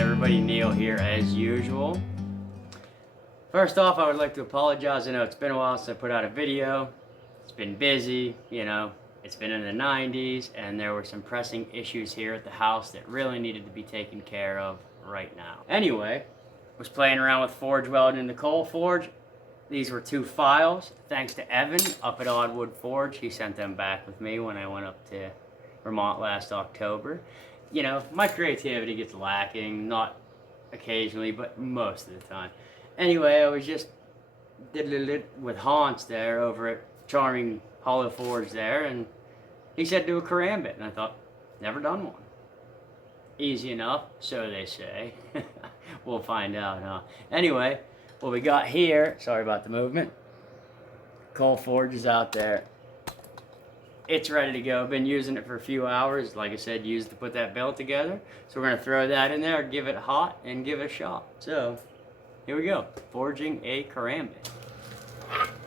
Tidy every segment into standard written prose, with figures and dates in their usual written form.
everybody? Neil here as usual. First off, I would like to apologize. I know it's been a while since I put out a video. It's been busy, you know, it's been in the 90s, and there were some pressing issues here at the house that really needed to be taken care of right now. Anyway, was playing around with forge welding in the coal forge. These were 2 files, thanks to Evan up at Oddwood Forge. He sent them back with me when I went up to Vermont last October. You know, my creativity gets lacking, not occasionally, but most of the time. Anyway, I was just with Hans there over at Charming Hollow Forge there, and he said do a Karambit, and I thought, never done one. Easy enough, so they say. We'll find out, huh? Anyway, what we got here, sorry about the movement, coal forge is out there. It's ready to go. I've been using it for a few hours. Like I said, used to put that belt together. So we're going to throw that in there, give it hot, and give it a shot. So, here we go. Forging a Karambit.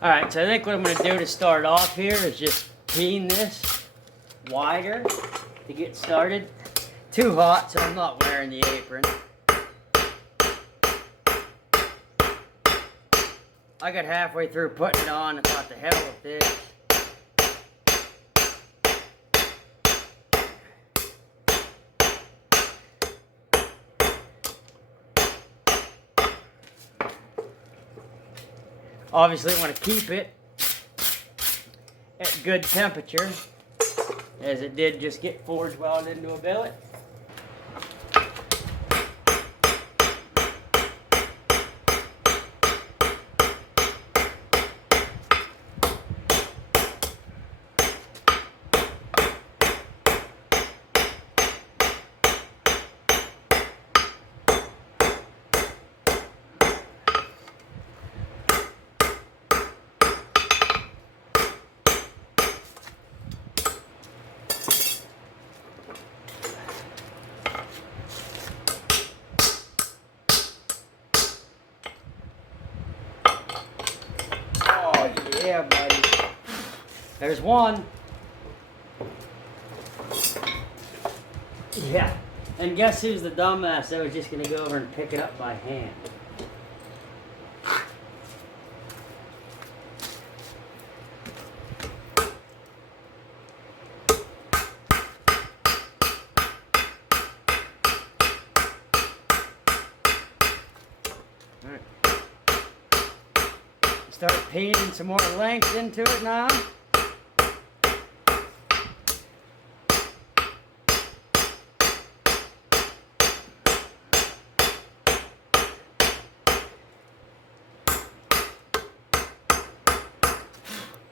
Alright, so I think what I'm going to do to start off here is just peen this wider to get started. Too hot, so I'm not wearing the apron. I got halfway through putting it on and thought, the hell with this. Obviously, I want to keep it at good temperature, as it did just get forge welded into a billet. Yeah, buddy. There's one. Yeah. And guess who's the dumbass that was just going to go over and pick it up by hand? Start painting some more length into it now. I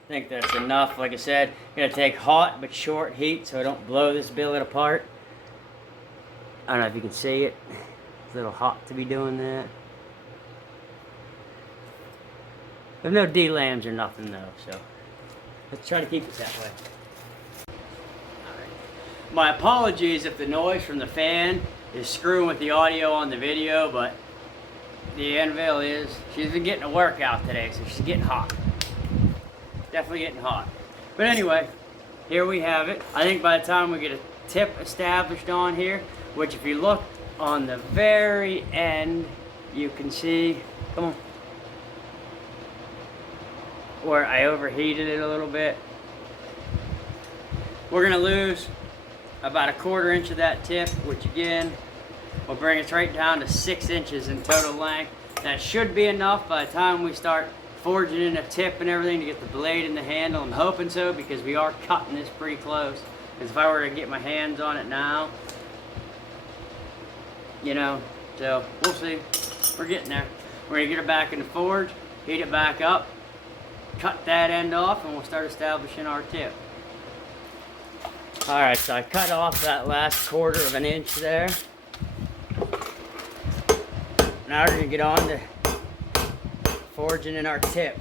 think that's enough. Like I said, I'm going to take hot but short heat so I don't blow this billet apart. I don't know if you can see it. It's a little hot to be doing that. There's no D-lambs or nothing though, so let's try to keep it that way. Alright. My apologies if the noise from the fan is screwing with the audio on the video, but the anvil is, she's been getting a workout today, so she's getting hot. Definitely getting hot. But anyway, here we have it. I think by the time we get a tip established on here, which if you look on the very end, you can see, come on, where I overheated it a little bit. We're gonna lose about a 1/4 inch of that tip, which again will bring us right down to 6 inches in total length. That should be enough by the time we start forging in a tip and everything to get the blade in the handle. I'm hoping so, because we are cutting this pretty close. Because if I were to get my hands on it now, you know, so we'll see. We're getting there. We're gonna get it back in the forge, heat it back up, cut that end off, and we'll start establishing our tip. Alright, so I cut off that last 1/4 of an inch there. Now we're going to get on to forging in our tip.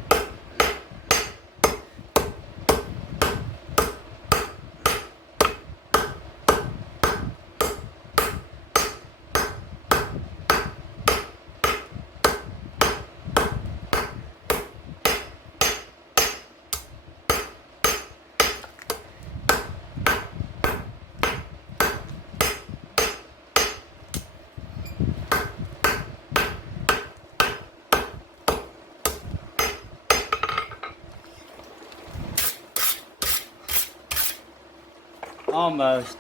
Almost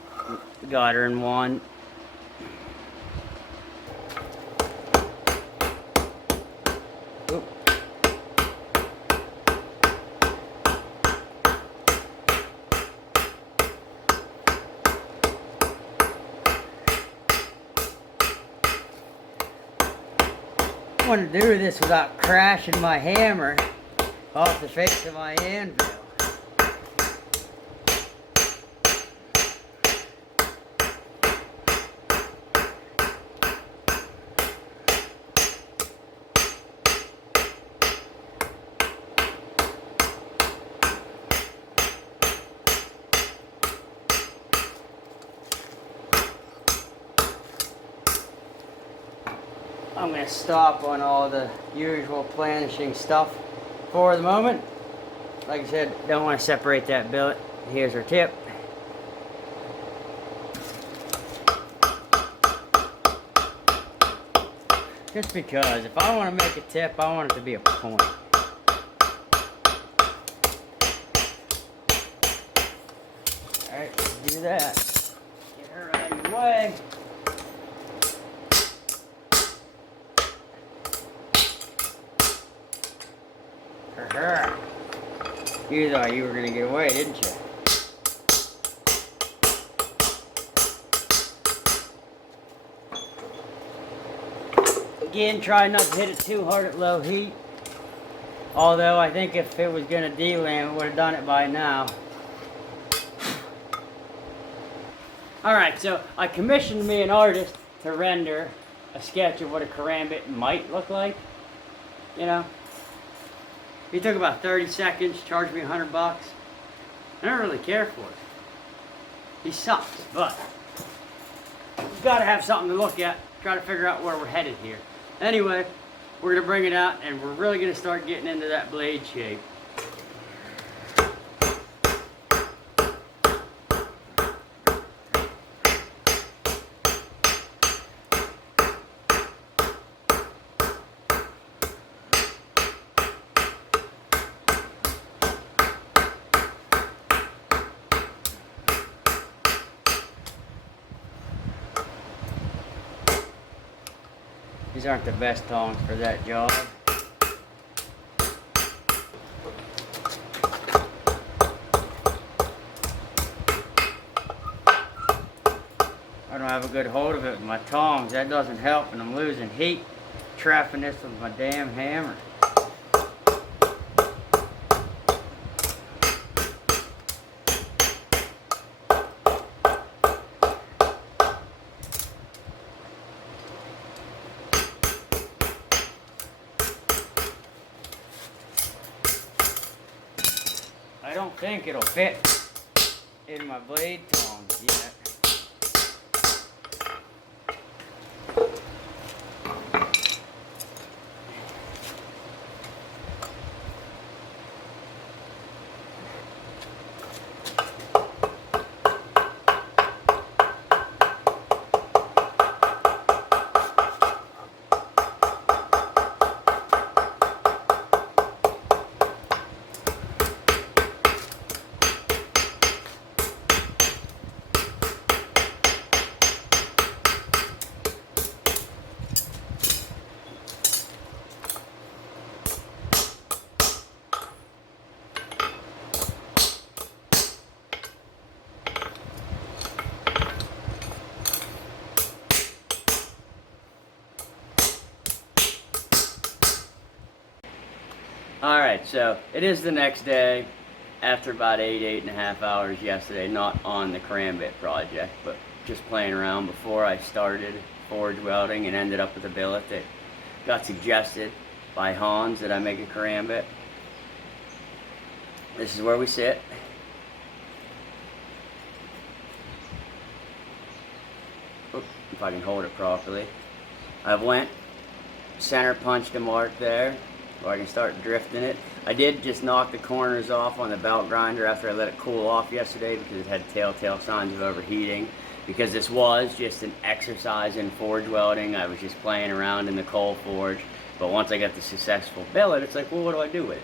got her in one. Oop. I want to do this without crashing my hammer off the face of my anvil. I'm going to stop on all the usual planishing stuff for the moment. Like I said, don't want to separate that billet. Here's our tip. Just because if I want to make a tip, I want it to be a point. Alright, let's do that. Get her out of the way. You thought you were going to get away, didn't you? Again, try not to hit it too hard at low heat. Although I think if it was going to delam, it would have done it by now. Alright, so I commissioned me an artist to render a sketch of what a karambit might look like. You know? He took about 30 seconds, charged me $100. I don't really care for it. He sucks, but you've got to have something to look at, try to figure out where we're headed here. Anyway, we're going to bring it out, and we're really going to start getting into that blade shape. These aren't the best tongs for that job. I don't have a good hold of it with my tongs. That doesn't help, and I'm losing heat trapping this with my damn hammer. I don't think it'll fit in my blade tongs yet. Alright, so it is the next day after about 8.5 hours yesterday, not on the Karambit project, but just playing around before I started forge welding and ended up with a billet that got suggested by Hans that I make a Karambit. This is where we sit. Oop, if I can hold it properly. I went, center punched a mark there, or I can start drifting it. I did just knock the corners off on the belt grinder after I let it cool off yesterday because it had telltale signs of overheating. Because this was just an exercise in forge welding. I was just playing around in the coal forge. But once I got the successful billet, it's like, well, what do I do with it?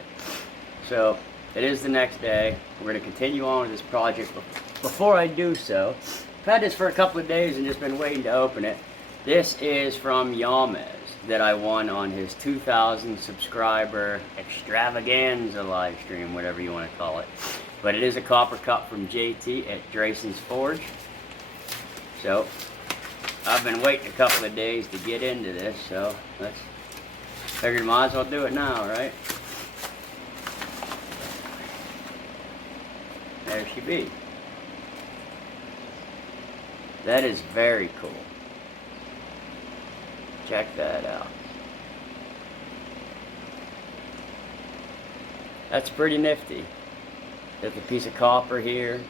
So it is the next day. We're going to continue on with this project before I do so, I've had this for a couple of days and just been waiting to open it. This is from Yamez that I won on his 2,000 subscriber extravaganza live stream, whatever you want to call it. But it is a copper cup from JT at Drayson's Forge. So I've been waiting a couple of days to get into this, so figured might as well do it now, right? There she be. That is very cool. Check that out. That's pretty nifty. There's a piece of copper here.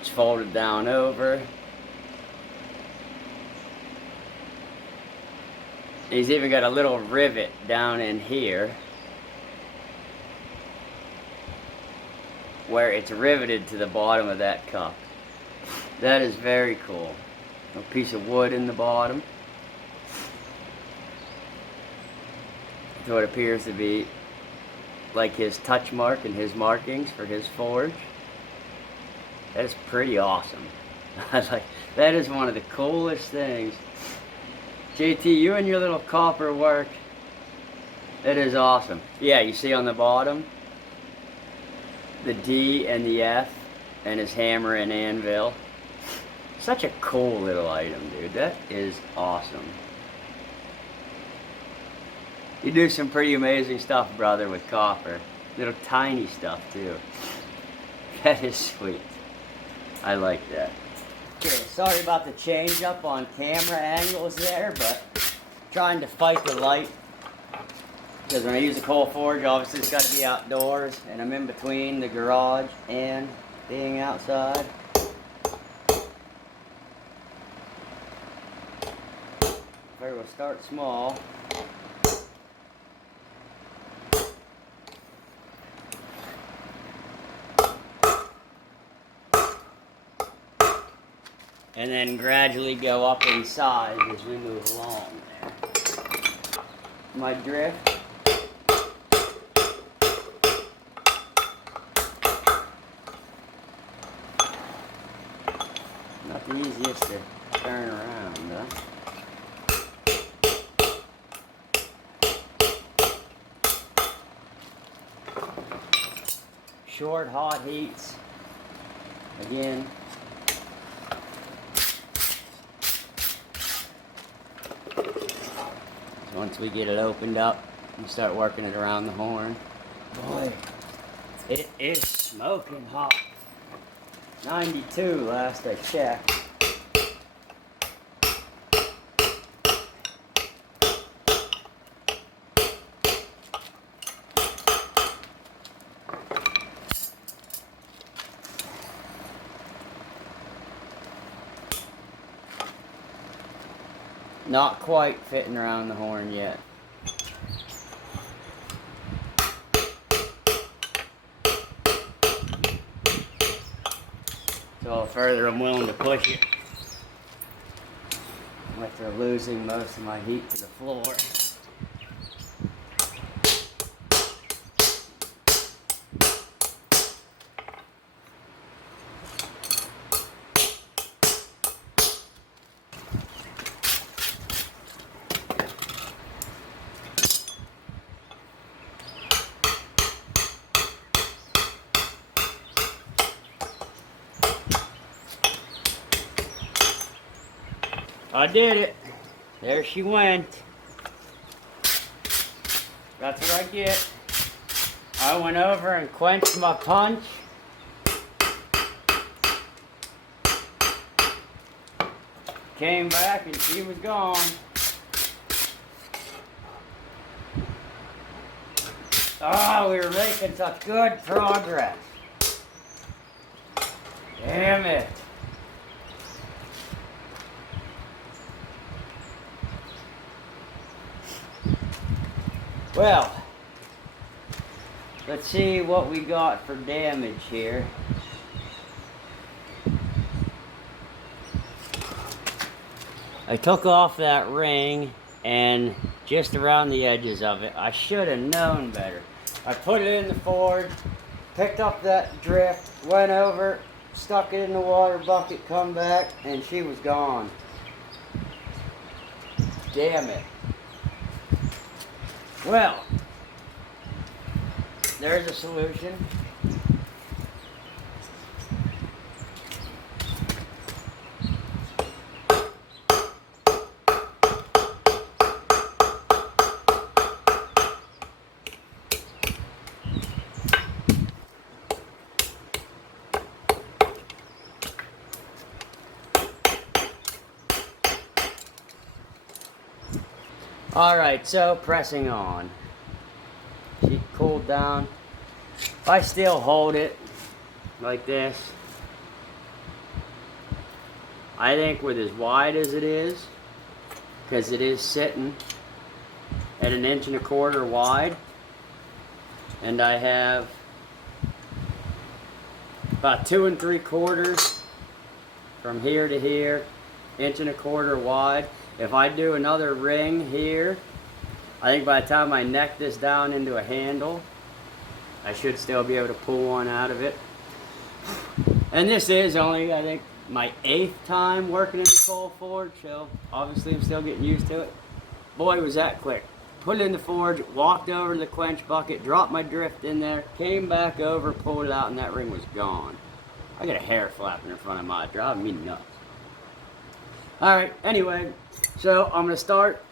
It's folded down over. He's even got a little rivet down in here where it's riveted to the bottom of that cup. That is very cool. A piece of wood in the bottom. So it appears to be like his touch mark and his markings for his forge. That is pretty awesome. That is one of the coolest things. JT, you and your little copper work, it is awesome. Yeah, you see on the bottom, the D and the F and his hammer and anvil. Such a cool little item, dude. That is awesome. You do some pretty amazing stuff, brother, with copper. Little tiny stuff, too. That is sweet. I like that. Okay, sorry about the change up on camera angles there, but trying to fight the light. Because when I use a coal forge, obviously it's got to be outdoors, and I'm in between the garage and being outside. Figure we'll start small. And then gradually go up in size as we move along there. My drift. Not the easiest to turn around, though. Short, hot heats. Again. Once we get it opened up and start working it around the horn. Boy, it is smoking hot. 92 last I checked. Not quite fitting around the horn yet. So the further I'm willing to push it, after losing most of my heat to the floor. I did it. There she went. That's what I get. I went over and quenched my punch. Came back and she was gone. Oh, we were making such good progress. Damn it. Well, let's see what we got for damage here. I took off that ring and just around the edges of it. I should have known better. I put it in the forge, picked up that drift, went over, stuck it in the water bucket, come back, and she was gone. Damn it. Well, there's a solution. Alright, so pressing on. She cooled down. If I still hold it like this, I think with as wide as it is, because it is sitting at 1 1/4 inches wide, and I have about 2 3/4 from here to here, 1 1/4 inches wide. If I do another ring here, I think by the time I neck this down into a handle, I should still be able to pull one out of it. And this is only, I think, my 8th time working in the coal forge, so obviously I'm still getting used to it. Boy, was that quick. Put it in the forge, walked over to the quench bucket, dropped my drift in there, came back over, pulled it out, and that ring was gone. I got a hair flapping in front of my eye, driving me nuts. Alright, anyway, so I'm going to start.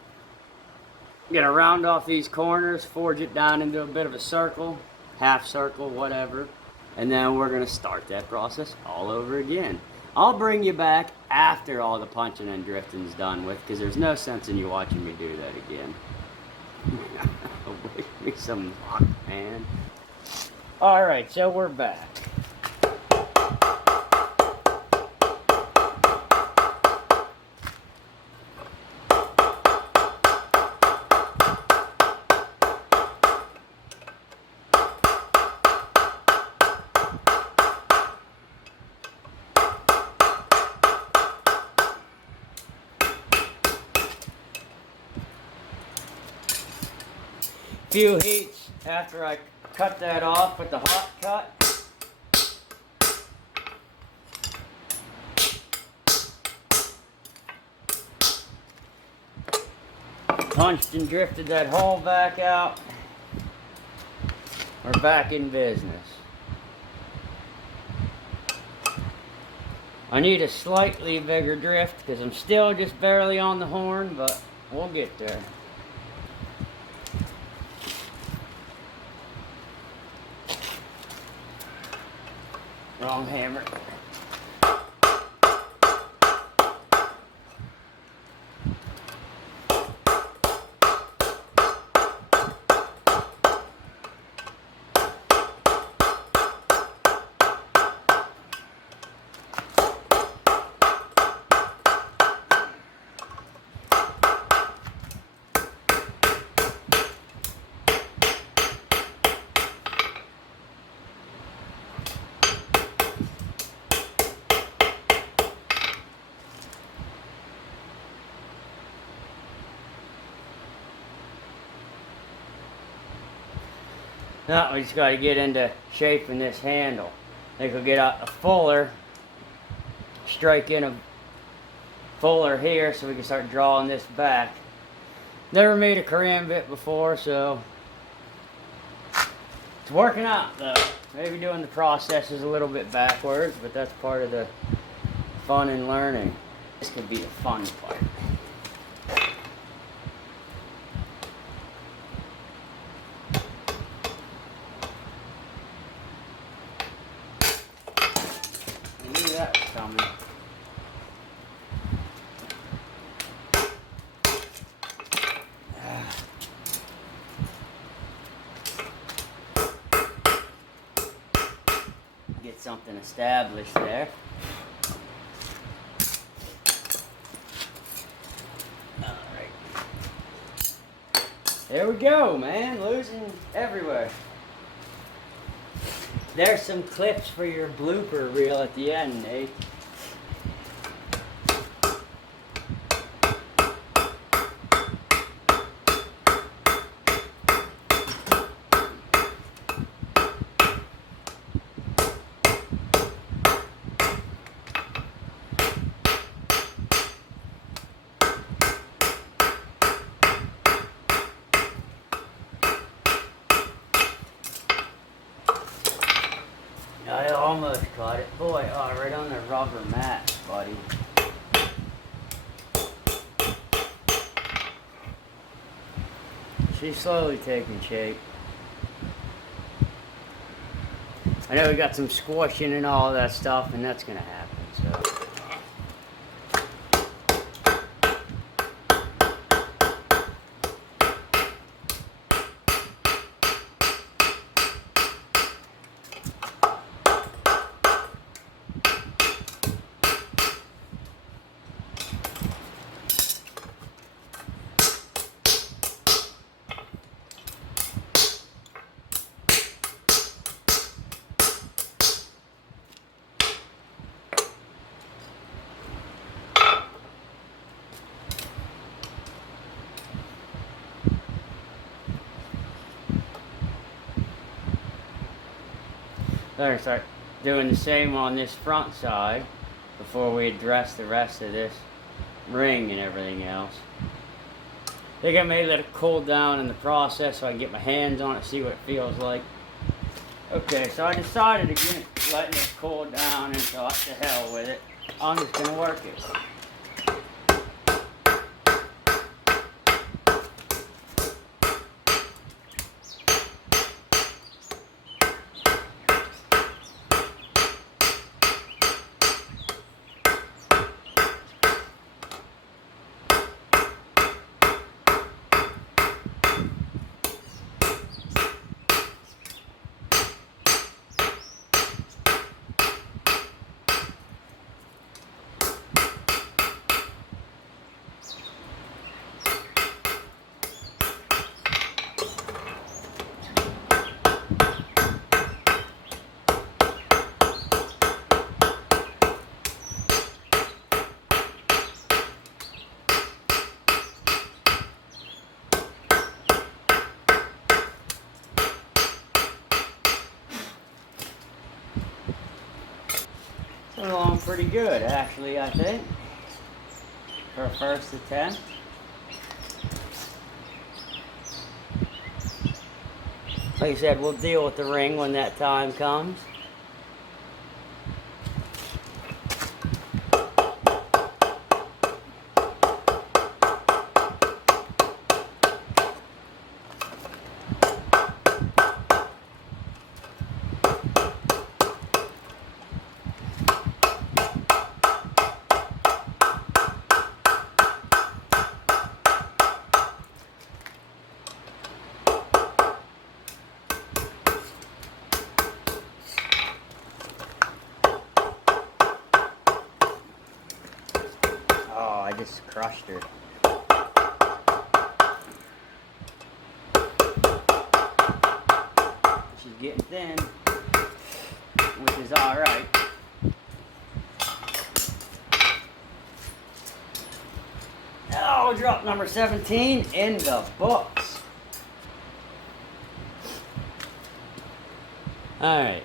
I'm going to round off these corners, forge it down into a bit of a circle, half circle, whatever. And then we're going to start that process all over again. I'll bring you back after all the punching and drifting is done with, because there's no sense in you watching me do that again. Wish me some luck, man. Alright, so we're back. Few heats after I cut that off with the hot cut. Punched and drifted that hole back out. We're back in business. I need a slightly bigger drift because I'm still just barely on the horn, but we'll get there. Wrong hammer. Now we just got to get into shaping this handle. I think we'll get a fuller, strike in a fuller here so we can start drawing this back. Never made a Karambit before, so it's working out though. Maybe doing the processes a little bit backwards, but that's part of the fun in learning. This could be a fun part. That was coming. Get something established there. Alright. There we go, man. Losing everywhere. There's some clips for your blooper reel at the end, Nate. almost caught it. Boy, oh, right on the rubber mat, buddy. She's slowly taking shape. I know we got some squashing and all that stuff, and that's gonna happen, so. I'm gonna start doing the same on this front side before we address the rest of this ring and everything else. I think I may let it cool down in the process so I can get my hands on it, see what it feels like. Okay, so I decided against letting it cool down and thought, to hell with it. I'm just gonna work it. Along pretty good, actually, I think, for a first attempt. Like I said, we'll deal with the ring when that time comes. I just crushed her. She's getting thin, which is alright. Oh, drop number 17 in the books. Alright,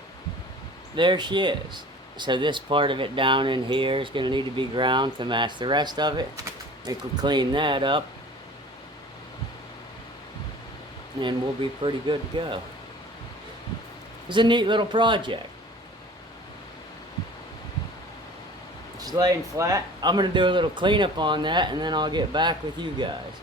there she is. So this part of it down in here is going to need to be ground to match the rest of it. I think we'll clean that up. And we'll be pretty good to go. It's a neat little project. She's laying flat. I'm going to do a little cleanup on that and then I'll get back with you guys.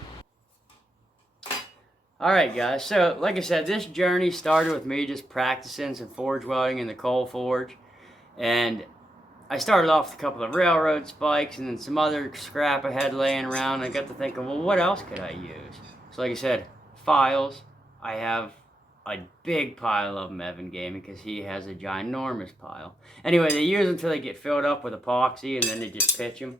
Alright guys, so like I said, this journey started with me just practicing some forge welding in the coal forge. And I started off with a couple of railroad spikes and then some other scrap I had laying around. I got to thinking, well, what else could I use? So like I said, files. I have a big pile of them Evan gave me because he has a ginormous pile. Anyway, they use them until they get filled up with epoxy and then they just pitch them.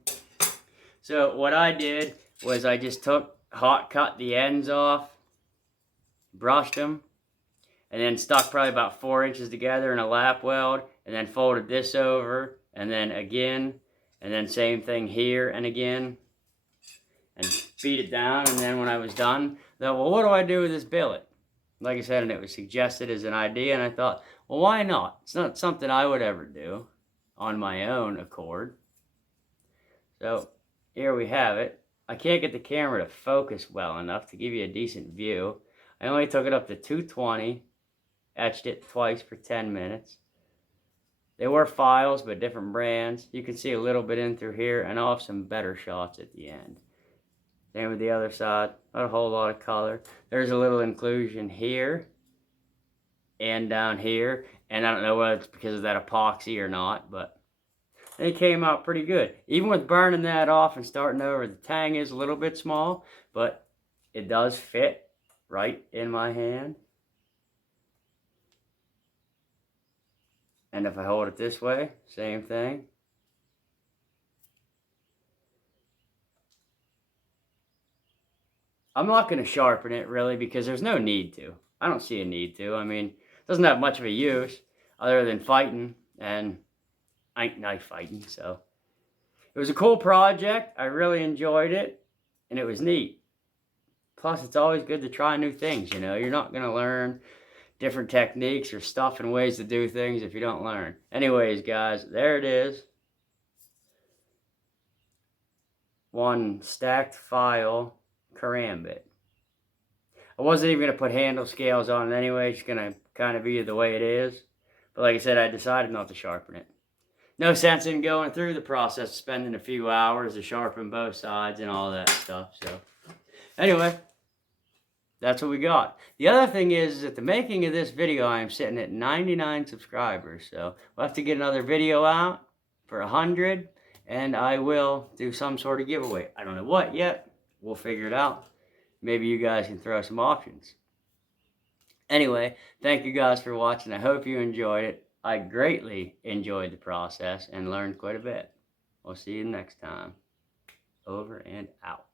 So what I did was I just hot cut the ends off, brushed them, and then stuck probably about 4 inches together in a lap weld, and then folded this over, and then again, and then same thing here and again, and beat it down. And then when I was done, I thought, well, what do I do with this billet? Like I said, and it was suggested as an idea, and I thought, well, why not? It's not something I would ever do on my own accord. So here we have it. I can't get the camera to focus well enough to give you a decent view. I only took it up to 220. Etched it twice for 10 minutes. They were files, but different brands. You can see a little bit in through here, and I'll have some better shots at the end. Same with the other side, not a whole lot of color. There's a little inclusion here and down here, and I don't know whether it's because of that epoxy or not, but it came out pretty good. Even with burning that off and starting over, the tang is a little bit small, but it does fit right in my hand. And if I hold it this way, same thing. I'm not going to sharpen it really because there's no need to. I don't see a need to. I mean, it doesn't have much of a use other than fighting, and I ain't knife fighting, so. It was a cool project. I really enjoyed it, and it was neat. Plus, it's always good to try new things, you know. You're not going to learn different techniques or stuff and ways to do things if you don't learn. Anyways, guys, there it is. One stacked file Karambit. I wasn't even going to put handle scales on it anyway. It's going to kind of be the way it is. But like I said, I decided not to sharpen it. No sense in going through the process of spending a few hours to sharpen both sides and all that stuff. So anyway, that's what we got. The other thing is, at the making of this video, I am sitting at 99 subscribers. So we'll have to get another video out for 100, and I will do some sort of giveaway. I don't know what yet. We'll figure it out. Maybe you guys can throw some options. Anyway, thank you guys for watching. I hope you enjoyed it. I greatly enjoyed the process and learned quite a bit. We'll see you next time. Over and out.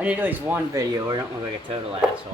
I need at least one video where I don't look like a total asshole.